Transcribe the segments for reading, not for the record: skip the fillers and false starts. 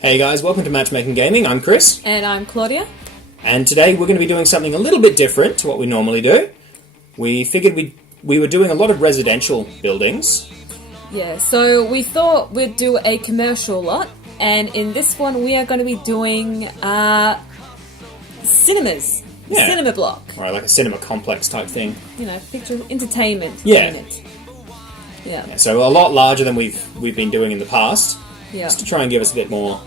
Hey guys, welcome to Matchmaking Gaming. I'm Chris. And I'm Claudia. And today we're going to be doing something a little bit different to what we normally do. We figured we were doing a lot of residential buildings. Yeah, so we thought we'd do a commercial lot. And in this one we are going to be doing cinemas. Yeah. Cinema block. Or like a cinema complex type thing. You know, picture entertainment Yeah. unit. Yeah. So a lot larger than we've been doing in the past. Yeah. Just to try and give us a bit more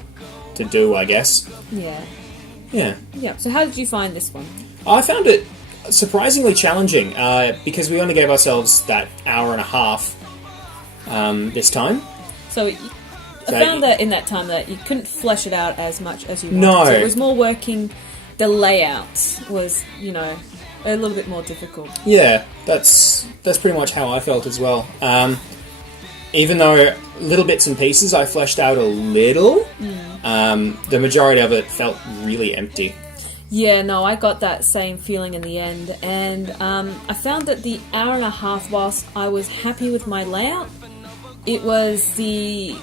to do, I guess. Yeah. Yeah. Yeah. So how did you find this one? I found it surprisingly challenging because we only gave ourselves that hour and a half this time. So I found that in that time that you couldn't flesh it out as much as you wanted No. to. It was more working. The layout was, you know, a little bit more difficult. Yeah, that's pretty much how I felt as well. Even though little bits and pieces I fleshed out a little, the majority of it felt really empty. Yeah, no, I got that same feeling in the end, and I found that the hour and a half, whilst I was happy with my layout, it was the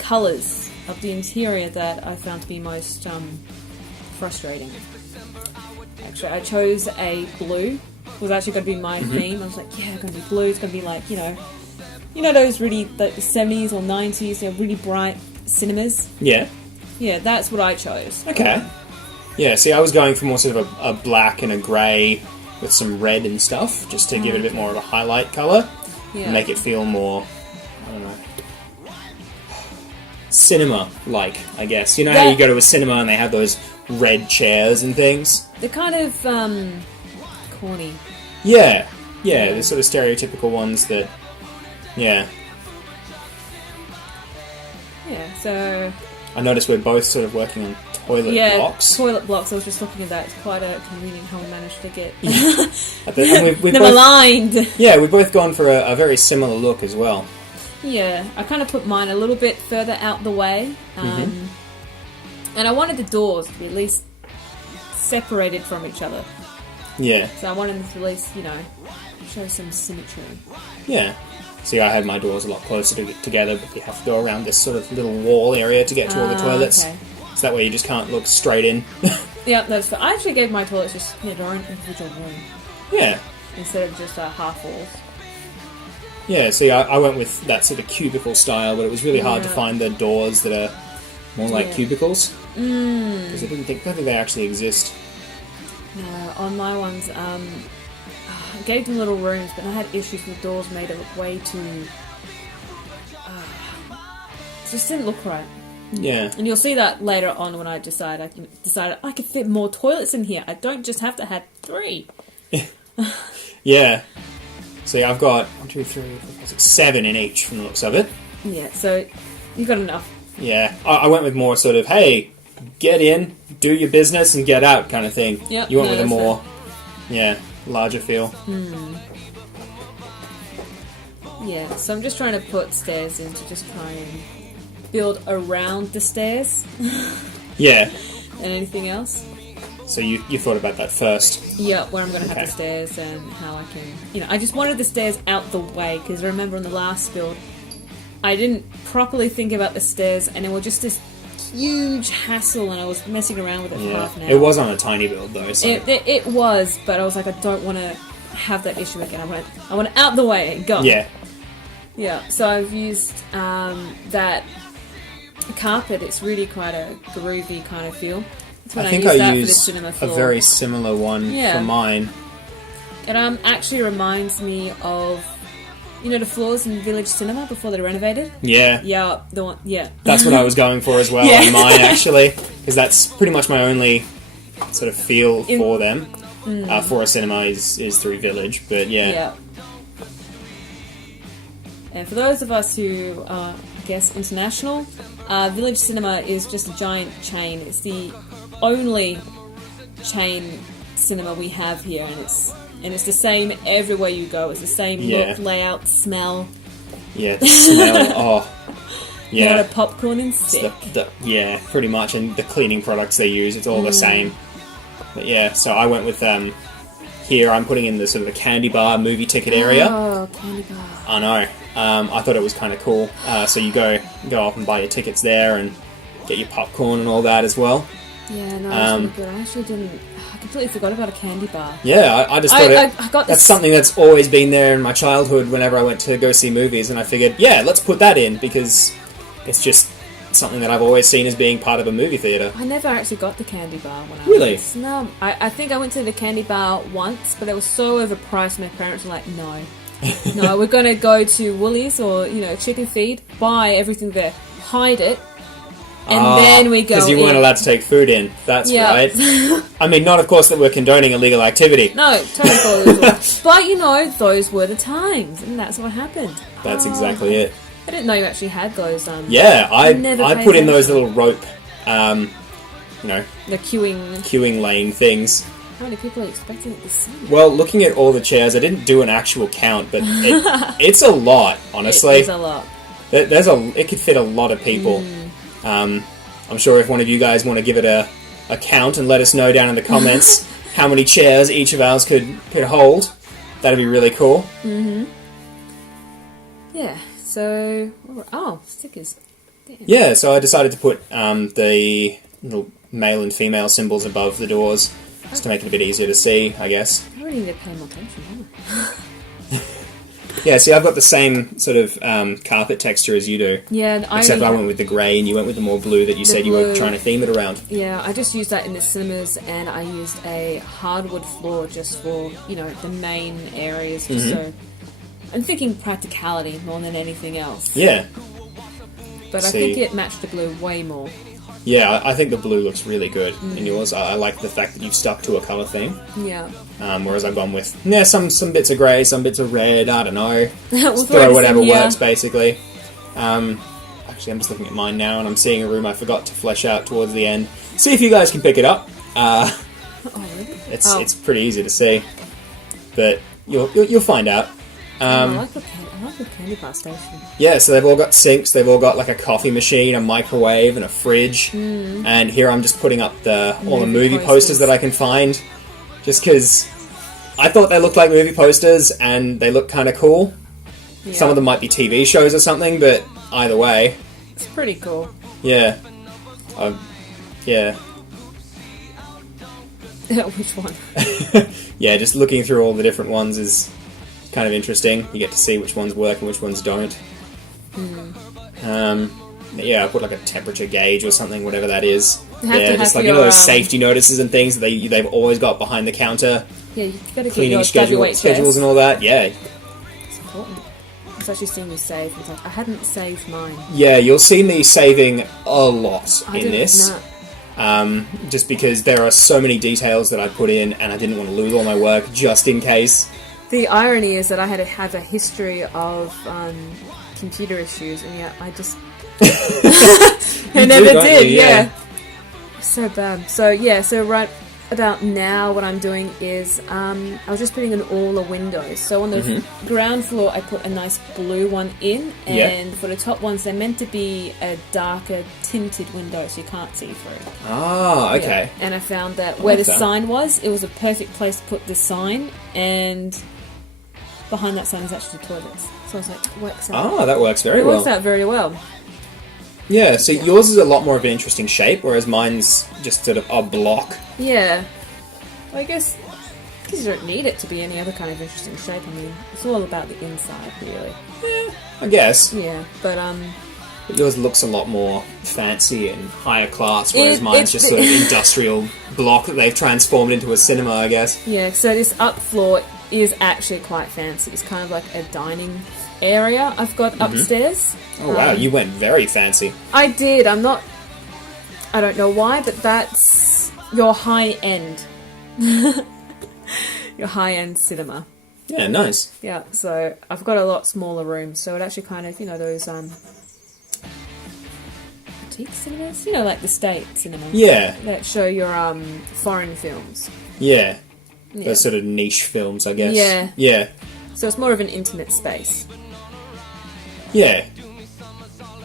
colours of the interior that I found to be most frustrating. Actually, I chose a blue. It was actually going to be my theme. I was like, yeah, it's going to be blue. It's going to be like, you know those really the 70s or 90s, really bright cinemas. Yeah. Yeah, that's what I chose. Okay. Yeah, see, I was going for more sort of a black and a grey with some red and stuff, just to give it a bit more of a highlight colour. Yeah. And make it feel more, I don't know, cinema-like, I guess. You know how you go to a cinema and they have those red chairs and things? They're kind of corny. Yeah, the sort of stereotypical ones that, yeah. Yeah, so... I noticed we're both sort of working on toilet blocks. Toilet blocks. I was just looking at that. It's quite a convenient how we managed to get And we've them both, aligned. Yeah, we've both gone for a very similar look as well. Yeah, I kind of put mine a little bit further out the way. And I wanted the doors to be at least separated from each other. Yeah. So I wanted them to at least, show some symmetry. Yeah. See, I had my doors a lot closer together, but you have to go around this sort of little wall area to get to all the toilets. Okay. So that way you just can't look straight in. Yeah, that's fair. I actually gave my toilets just their own individual room. Yeah. Instead of just half walls. Yeah, see, I went with that sort of cubicle style, but it was really hard to find the doors that are more like cubicles. Because I don't think they actually exist. Yeah, on my ones, I gave them little rooms, but I had issues with doors made it way too... it just didn't look right. Yeah. And you'll see that later on when I decided I could fit more toilets in here. I don't just have to have 3. Yeah. See, I've got 1, 2, 3, 4, 5, 6, 7 in each from the looks of it. Yeah, so you've got enough. Yeah. I went with more sort of, hey, get in, do your business, and get out kind of thing. Yep, You went with a more, larger feel. Yeah, so I'm just trying to put stairs in to just try and build around the stairs. Yeah. And anything else? So you thought about that first. Yeah, where I'm going to have the stairs and how I can... I just wanted the stairs out the way, because I remember in the last build, I didn't properly think about the stairs, and it was just this huge hassle, and I was messing around with it for half an hour. It was on a tiny build, though. So. It was, but I was like, I don't want to have that issue again. I want it out the way and go. Yeah. Yeah, so I've used that carpet. It's really quite a groovy kind of feel. I think I used a very similar one for mine. It actually reminds me of, the floors in Village Cinema before they renovated? Yeah. Yeah, the one, yeah. That's what I was going for as well on mine, actually. Because that's pretty much my only sort of feel for them. For a cinema is through Village, but yeah. And for those of us who are, I guess, international, Village Cinema is just a giant chain. It's the only chain cinema we have here, and it's the same everywhere you go. It's the same look, layout, smell. Yeah, the smell. Oh, yeah. Not a popcorn and sick. Yeah, pretty much. And the cleaning products they use, it's all the same. But yeah, so I went with here I'm putting in the sort of a candy bar movie ticket area. Oh, candy bar. I know. I thought it was kind of cool. So you go up and buy your tickets there and get your popcorn and all that as well. Yeah, no, that's really good. I actually didn't. I completely forgot about a candy bar. Yeah, I just thought I got that's something that's always been there in my childhood whenever I went to go see movies, and I figured, yeah, let's put that in because it's just something that I've always seen as being part of a movie theatre. I never actually got the candy bar when I Really? was... No, I think I went to the candy bar once, but it was so overpriced. My parents were like, no. No, we're going to go to Woolies or, Chicken Feed, buy everything there, hide it, and then we go because you weren't allowed to take food in. That's right. I mean, not of course that we're condoning illegal activity. No, totally illegal. But, those were the times, and that's what happened. That's exactly it. I didn't know you actually had those. Yeah, I put in those little rope, the queuing lane things. How many people are expecting it to see? Well, looking at all the chairs, I didn't do an actual count, but it's a lot, honestly. It is a lot. It could fit a lot of people. I'm sure if one of you guys want to give it a count and let us know down in the comments how many chairs each of ours could hold, that'd be really cool. Mm-hmm. Yeah, so... Oh, stickers. Damn. Yeah, so I decided to put the little male and female symbols above the doors, just to make it a bit easier to see, I guess. I really need to pay more attention, don't I? Yeah, see, I've got the same sort of carpet texture as you do. Yeah, except I went with the grey and you went with the more blue that you said you were trying to theme it around. Yeah, I just used that in the cinemas, and I used a hardwood floor just for, the main areas. Just so I'm thinking practicality more than anything else. Yeah. But I think it matched the blue way more. Yeah, I think the blue looks really good in yours. I like the fact that you've stuck to a colour theme. Yeah. Whereas I've gone with, some bits of grey, some bits of red, I don't know. We'll throw whatever works, basically. Actually, I'm just looking at mine now, and I'm seeing a room I forgot to flesh out towards the end. See if you guys can pick it up. Oh, really? It's pretty easy to see. But you'll find out. I like the candy bar station. Yeah, so they've all got sinks, they've all got like a coffee machine, a microwave, and a fridge. And here I'm just putting up all the movie posters that I can find. Just because I thought they looked like movie posters, and they look kind of cool. Yeah. Some of them might be TV shows or something, but either way. It's pretty cool. Yeah. Yeah. Which one? Yeah, just looking through all the different ones is kind of interesting. You get to see which ones work and which ones don't. Yeah, I put like a temperature gauge or something, whatever that is. Yeah, just like those safety notices and things that they've always got behind the counter. Yeah, you've got to get cleaning your schedules and all that. Yeah, it's important. It's actually seeing you save. It's like I hadn't saved mine. Yeah, you'll see me saving a lot in this. Nah. Just because there are so many details that I put in, and I didn't want to lose all my work just in case. The irony is that I had a history of computer issues, and yet I just I never did. Yeah, so bad. So right about now, what I'm doing is I was just putting in all the windows. So on the ground floor, I put a nice blue one in, and for the top ones, they're meant to be a darker tinted window, so you can't see through. Ah, okay. Yeah. And I found that where the sign was, it was a perfect place to put the sign, and behind that sign is actually the toilets. So I was like, works out. Ah, that works very well. It works out very well. Yeah, so yours is a lot more of an interesting shape, whereas mine's just sort of a block. Yeah. Well, I guess because you don't need it to be any other kind of interesting shape. I mean, it's all about the inside, really. Yeah, I guess. Yeah, but But yours looks a lot more fancy and higher class, whereas mine's just sort of industrial block that they've transformed into a cinema, I guess. Yeah, so this up floor is actually quite fancy. It's kind of like a dining area I've got upstairs. Oh wow, you went very fancy. I did. I don't know why, but that's your high end. Your high end cinema. Yeah, nice. Yeah, so I've got a lot smaller room, so it actually kind of, those boutique cinemas, like the state cinema. Yeah. That show your foreign films. Yeah. Those sort of niche films, I guess. Yeah. Yeah. So it's more of an intimate space. Yeah.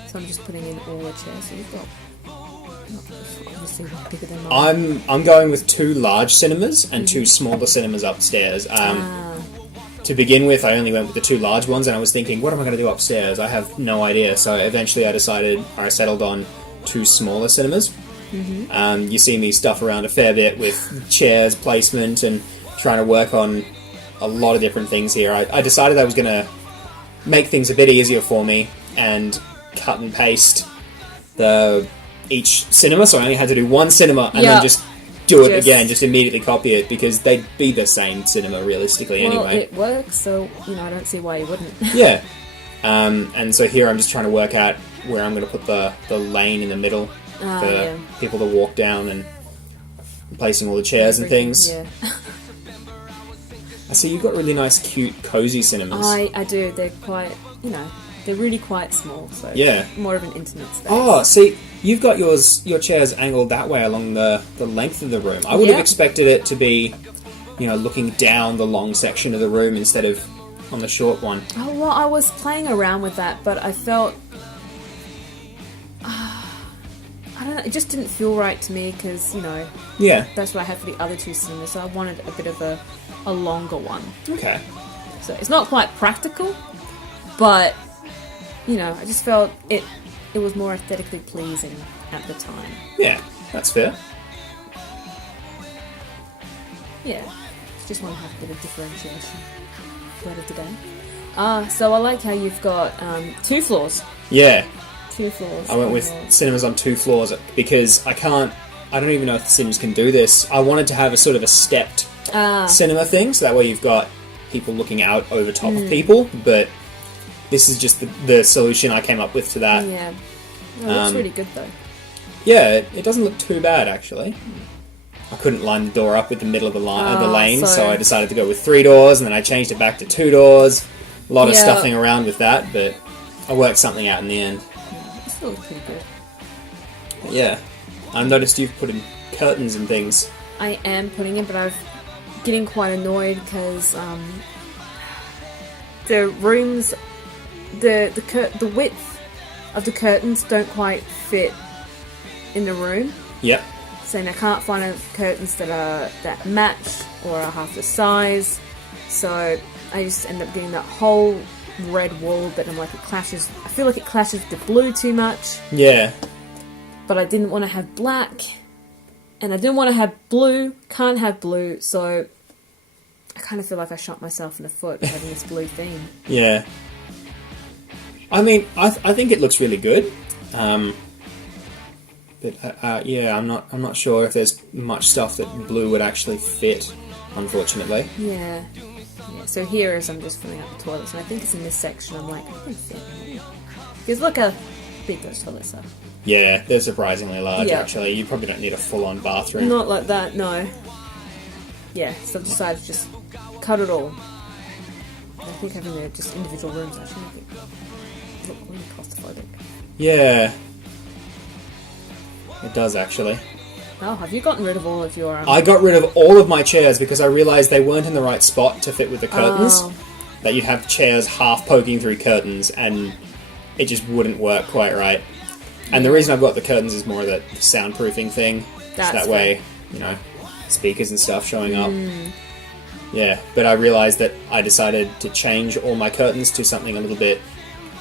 So I'm just putting in all the chairs. So you've got Obviously, bigger than mine. I'm going with 2 large cinemas and 2 smaller cinemas upstairs. To begin with, I only went with the 2 large ones, and I was thinking, what am I going to do upstairs? I have no idea. So eventually I settled on 2 smaller cinemas. You see me stuff around a fair bit with chairs, placement, and trying to work on a lot of different things here. I decided I was going to make things a bit easier for me and cut and paste each cinema, so I only had to do 1 cinema and then just do it again, just immediately copy it, because they'd be the same cinema realistically anyway. It works, so I don't see why you wouldn't. Yeah. And so here I'm just trying to work out where I'm going to put the lane in the middle for people to walk down, and placing all the chairs and things. Yeah. I see you've got really nice, cute, cozy cinemas. I do. They're quite, they're really quite small, so more of an intimate space. Oh, see, you've got your chairs angled that way along the length of the room. I would have expected it to be, looking down the long section of the room instead of on the short one. Oh, well, I was playing around with that, but I felt... I don't know, it just didn't feel right to me, because, that's what I had for the other 2 cinemas, so I wanted a bit of a longer one. Okay. So it's not quite practical, but... I just felt it was more aesthetically pleasing at the time. Yeah, that's fair. Yeah, just want to have a bit of differentiation. Word of the day. So I like how you've got 2 floors. Yeah. 2 floors. I went with cinemas on 2 floors because I don't even know if the cinemas can do this. I wanted to have a sort of a stepped cinema thing, so that way you've got people looking out over top of people, but... This is just the solution I came up with to that. Yeah. It looks really good, though. Yeah, it doesn't look too bad, actually. I couldn't line the door up with the middle of the lane, so I decided to go with 3 doors, and then I changed it back to 2 doors. A lot of stuffing around with that, but I worked something out in the end. Yeah, it still looks pretty good. But yeah. I've noticed you've put in curtains and things. I am putting in, but I'm getting quite annoyed because the rooms... The width of the curtains don't quite fit in the room. Yep. So I can't find curtains that match or are half the size. So I just end up getting that whole red wall, but I'm like, it clashes. I feel like it clashes with the blue too much. Yeah. But I didn't want to have black, and I didn't want to have blue. Can't have blue, so I kind of feel like I shot myself in the foot by having this blue theme. Yeah. I mean, I think it looks really good, but I'm not sure if there's much stuff that blue would actually fit, unfortunately. Yeah. So here, as I'm just filling up the toilets, and I think it's in this section. I'm like, I can fit here. Because look how big those toilets are. Yeah, they're surprisingly large. Actually, you probably don't need a full-on bathroom. Not like that, no. Yeah, so I've decided to just cut it all. I think having just individual rooms actually make it look really claustrophobic. Yeah. It does, actually. Oh, have you gotten rid of all of your... I got rid of all of my chairs because I realised they weren't in the right spot to fit with the curtains. Oh. That you'd have chairs half poking through curtains, and it just wouldn't work quite right. And the reason I've got the curtains is more the soundproofing thing. That's so that way, speakers and stuff showing up. Yeah, but I realised that I decided to change all my curtains to something a little bit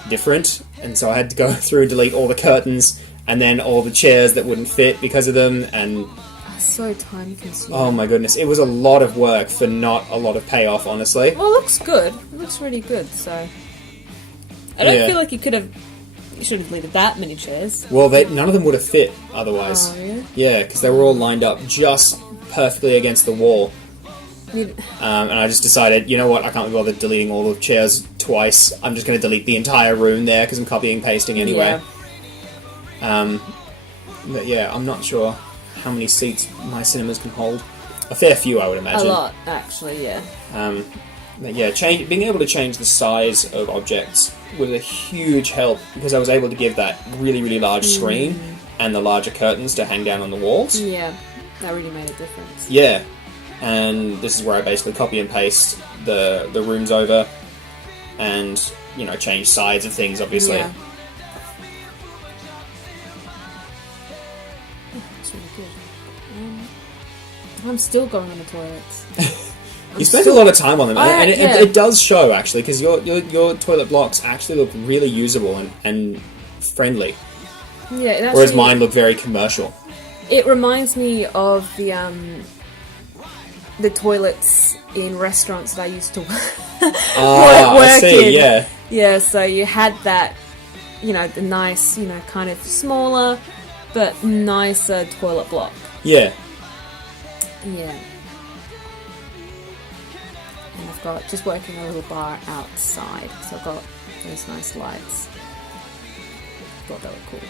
different, and so I had to go through and delete all the curtains and then all the chairs that wouldn't fit because of them, and so time consuming. oh my goodness, it was a lot of work for not a lot of payoff, honestly. Well, it looks good. It looks really good, so I don't feel like you should have deleted that many chairs. Well, none of them would have fit otherwise. Oh, yeah? Yeah, because they were all lined up just perfectly against the wall. And I just decided, you know what, I can't be bothered deleting all the chairs twice. I'm just going to delete the entire room there because I'm copying and pasting anyway. Yeah. But yeah, I'm not sure how many seats my cinemas can hold. A fair few, I would imagine. A lot, actually, yeah. But yeah, being able to change the size of objects was a huge help because I was able to give that really, really large screen and the larger curtains to hang down on the walls. Yeah, that really made a difference. Yeah. And this is where I basically copy and paste the rooms over and, change sides of things, obviously. Yeah. I'm still going on the toilets. You spend a lot of time on them, and yeah. it does show, actually, because your toilet blocks actually look really usable and friendly, Yeah, it whereas actually, mine look very commercial. it reminds me of the toilets in restaurants that I used to I work see, in. yeah. Yeah, so you had that, the nice, kind of smaller but nicer toilet block. Yeah. Yeah. And I've got just working a little bar outside, so I've got those nice lights. Thought they were cool.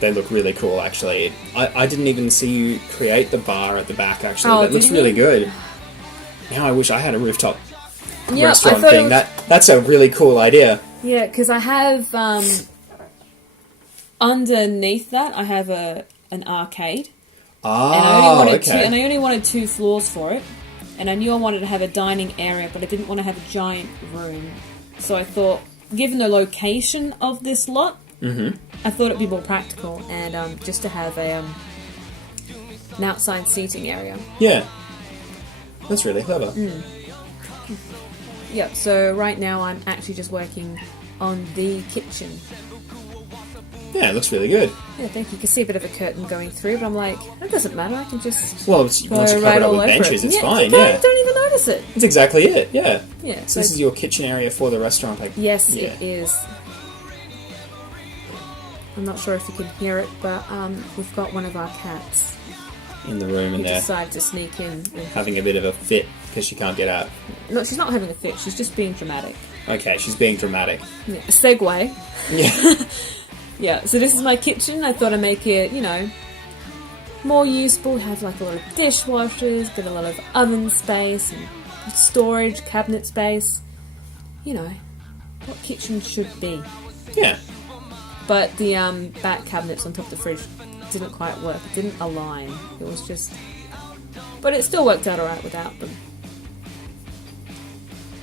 They look really cool, actually. I didn't even see you create the bar at the back, actually. Oh, That looks did really you? good. Now I wish I had a rooftop Yeah, restaurant I thought thing. That's a really cool idea. Yeah, because I have underneath that I have an arcade, and I only wanted 2 floors for it, and I knew I wanted to have a dining area, but I didn't want to have a giant room. So I thought, given the location of this lot, I thought it'd be more practical and just to have an outside seating area. Yeah. That's really clever. Yep. So right now I'm actually just working on the kitchen. Yeah, it looks really good. Yeah, thank you. You can see a bit of a curtain going through, but I'm like, it doesn't matter. I can just Well, once you go cover it right up all with over benches, it. it's Yeah, fine, you yeah. don't even notice it. That's exactly it, yeah. Yeah. So this is your kitchen area for the restaurant, Yes, yeah. it is. I'm not sure if you can hear it, but we've got one of our cats In the room who and there, decided to sneak in. And... having a bit of a fit because she can't get out. No, she's not having a fit. She's just being dramatic. Okay, she's being dramatic. Yeah. A segue. Yeah. Yeah, so this is my kitchen. I thought I'd make it, more useful. Have like a lot of dishwashers, get a lot of oven space and storage, cabinet space. What kitchen should be. Yeah. But the back cabinets on top of the fridge didn't quite work. It didn't align. It was just... But it still worked out alright without them.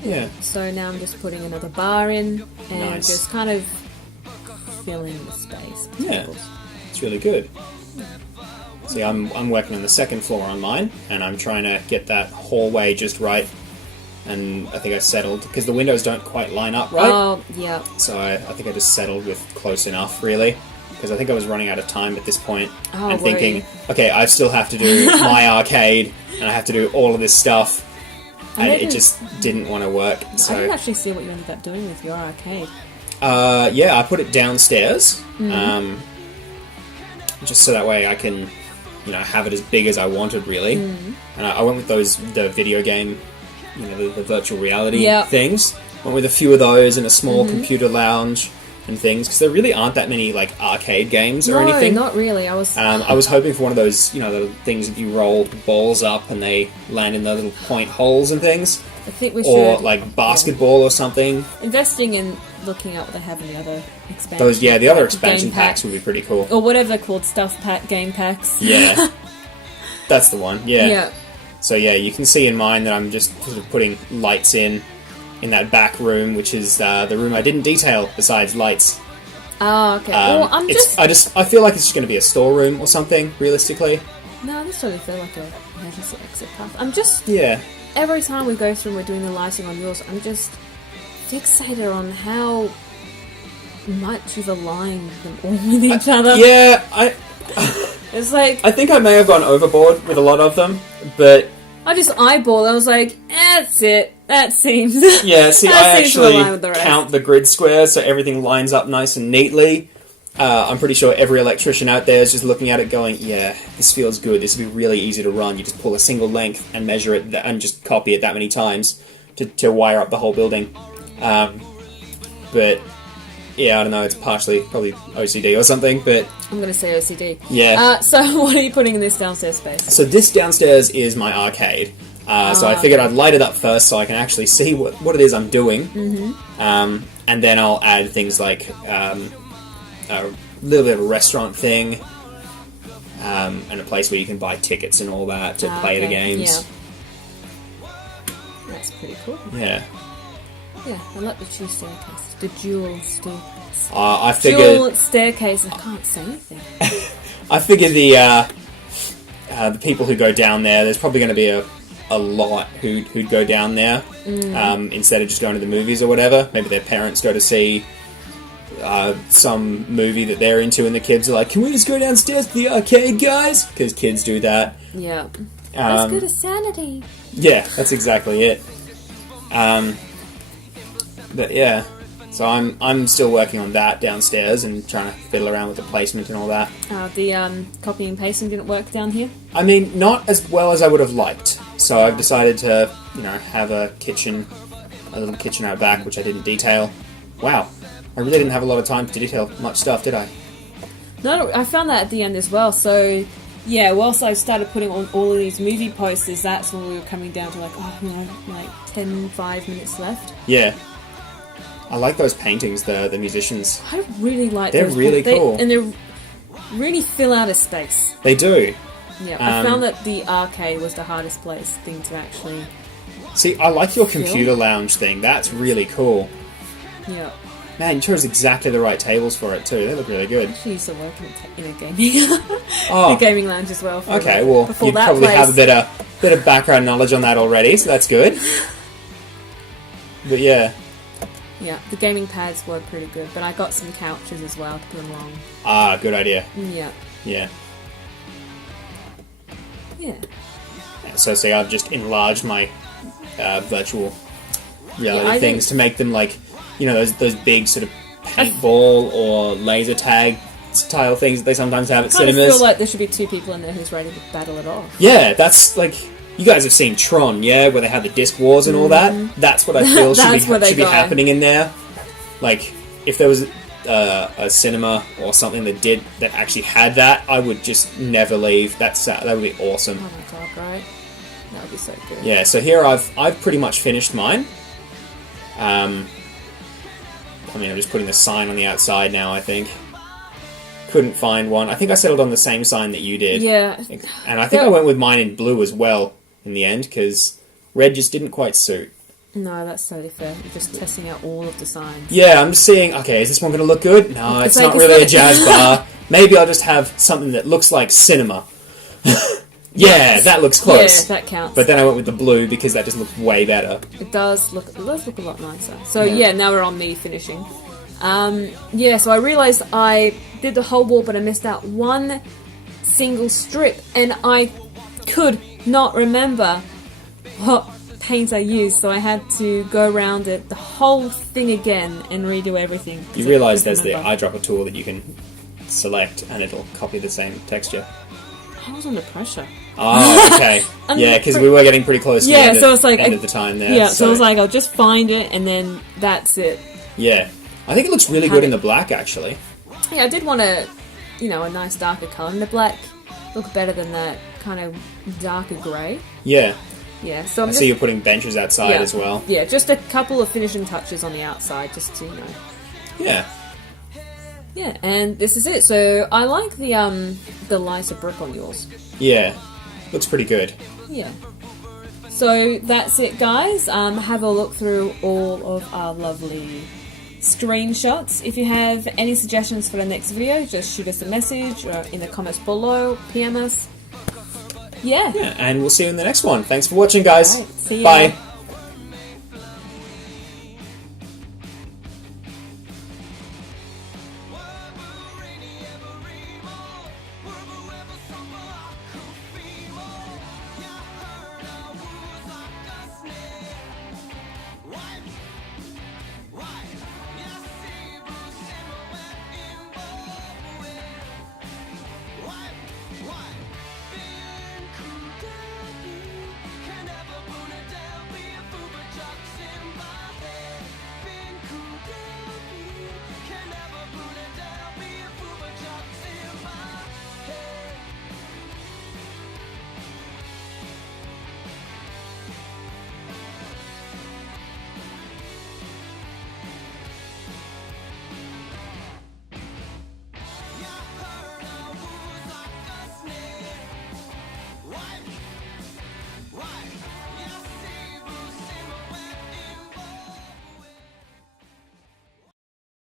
Yeah. So now I'm just putting another bar in and Nice. just kind of filling the space. with Yeah. tables. It's really good. See, I'm working on the second floor on mine, and I'm trying to get that hallway just right. And I think I settled, because the windows don't quite line up right. Oh, yeah. So I think I just settled with close enough, really. Because I think I was running out of time at this point, Oh, and were thinking, you? okay, I still have to do my arcade, and I have to do all of this stuff, and it didn't- just didn't want to work. I So didn't actually see what you ended up doing with your arcade. yeah, I put it downstairs, Mm-hmm. just so that way I can, have it as big as I wanted, really. Mm-hmm. And I went with the video game, the virtual reality Yeah. things. Went with a few of those in a small Mm-hmm. computer lounge and things, because there really aren't that many like arcade games or No, anything. not really. I was... I was hoping for one of those, the things that you roll balls up and they land in the little point holes and things, I think we or should... like basketball or something. Investing in looking up what they have in the other expansion. Those, the other like expansion game packs pack, would be pretty cool. or whatever they're called, stuff pack, game packs. Yeah, that's the one. Yeah. Yeah. So yeah, you can see in mine that I'm just sort of putting lights in that back room, which is the room I didn't detail besides lights. Oh, okay. Well, I'm I feel like it's just going to be a storeroom or something, realistically. No, this doesn't feel like a emergency exit path. I'm just... Yeah. Every time we go through and we're doing the lighting on yours, I'm just fixated on how much you've aligned them all with each other. Yeah, It's like... I think I may have gone overboard with a lot of them, but I just eyeballed. I was like, that's it. That seems... yeah, see, that I seems to align actually with the rest. count the grid squares so everything lines up nice and neatly. I'm pretty sure every electrician out there is just looking at it going, yeah, this feels good, this would be really easy to run. You just pull a single length and measure it and just copy it that many times to wire up the whole building. But, yeah, I don't know, it's partially probably OCD or something, but I'm going to say OCD. yeah. So what are you putting in this downstairs space? So this downstairs is my arcade. So I figured I'd light it up first so I can actually see what it is I'm doing. Mm-hmm. And then I'll add things like a little bit of a restaurant thing, and a place where you can buy tickets and all that to play the games. Yeah. That's pretty cool. Yeah. Yeah, I like the two staircases. The dual staircase. I figured Dual staircase. I can't say anything. I figured the people who go down there, there's probably going to be a lot who'd go down there instead of just going to the movies or whatever. Maybe their parents go to see some movie that they're into, and the kids are like, "Can we just go downstairs to the arcade, guys?" Because kids do that. Yeah. Let's go to Sanity. Yeah, that's exactly it. But yeah, so I'm still working on that downstairs and trying to fiddle around with the placement and all that. The copying and pasting didn't work down here? I mean, not as well as I would have liked. So I've decided to, have a little kitchen out back, which I didn't detail. Wow, I really didn't have a lot of time to detail much stuff, did I? No, I found that at the end as well. So, yeah, whilst I started putting on all of these movie posters, that's when we were coming down to like 5 minutes left. Yeah. I like those paintings, the musicians. I really like They're those. really cool. And they really fill out a space. They do. Yeah, I found that the arcade was the hardest thing to actually... See, I like your computer lounge thing. That's really cool. Yeah. Man, you chose exactly the right tables for it too. They look really good. I used to work in a gaming, the gaming lounge as well. Okay, well, you probably have a bit of background knowledge on that already, so that's good. But yeah. Yeah, the gaming pads were pretty good, but I got some couches as well to put them along. Ah, good idea. Yeah. Yeah. Yeah. So see, I've just enlarged my virtual reality things to make them like, those big sort of paintball or laser tag style things that they sometimes have at cinemas. I feel like there should be 2 people in there who's ready to battle it off. Yeah, that's like... You guys have seen Tron, yeah? Where they have the disc wars and all that? That's what I feel should be happening in there. Like, if there was a cinema or something that actually had that, I would just never leave. That would be awesome. Oh my god, right? That would be so good. Yeah, so here I've pretty much finished mine. I'm just putting the sign on the outside now, I think. Couldn't find one. I think I settled on the same sign that you did. Yeah. And I think I went with mine in blue as well in the end, because red just didn't quite suit. No, that's totally fair. You're just testing out all of the signs. Yeah, I'm just seeing, okay, is this one going to look good? No, it's not really a jazz bar. Maybe I'll just have something that looks like cinema. Yeah, that looks close. Yeah, that counts. But then I went with the blue because that just looks way better. It does look a lot nicer. So yeah, now we're on me finishing. So I realised I did the whole wall, but I missed out one single strip, and I could not remember what paint I used, so I had to go around it, the whole thing again, and redo everything. You realise there's the eyedropper tool that you can select, and it'll copy the same texture. I was under pressure. Oh, okay. Yeah, because we were getting pretty close to the end, end of the time there. Yeah, so I was like, I'll just find it, and then that's it. Yeah. I think it looks really good in the black, actually. Yeah, I did want a nice darker colour, and the black looked better than that kind of darker grey. Yeah. Yeah, so I see you're putting benches outside as well. Yeah, just a couple of finishing touches on the outside, just to, Yeah. Yeah, and this is it. So I like the lighter brick on yours. Yeah, looks pretty good. Yeah. So that's it, guys. Have a look through all of our lovely screenshots. If you have any suggestions for the next video, just shoot us a message or in the comments below, PM us. Yeah. Yeah, and we'll see you in the next one. Thanks for watching, guys. Right, see ya. Bye.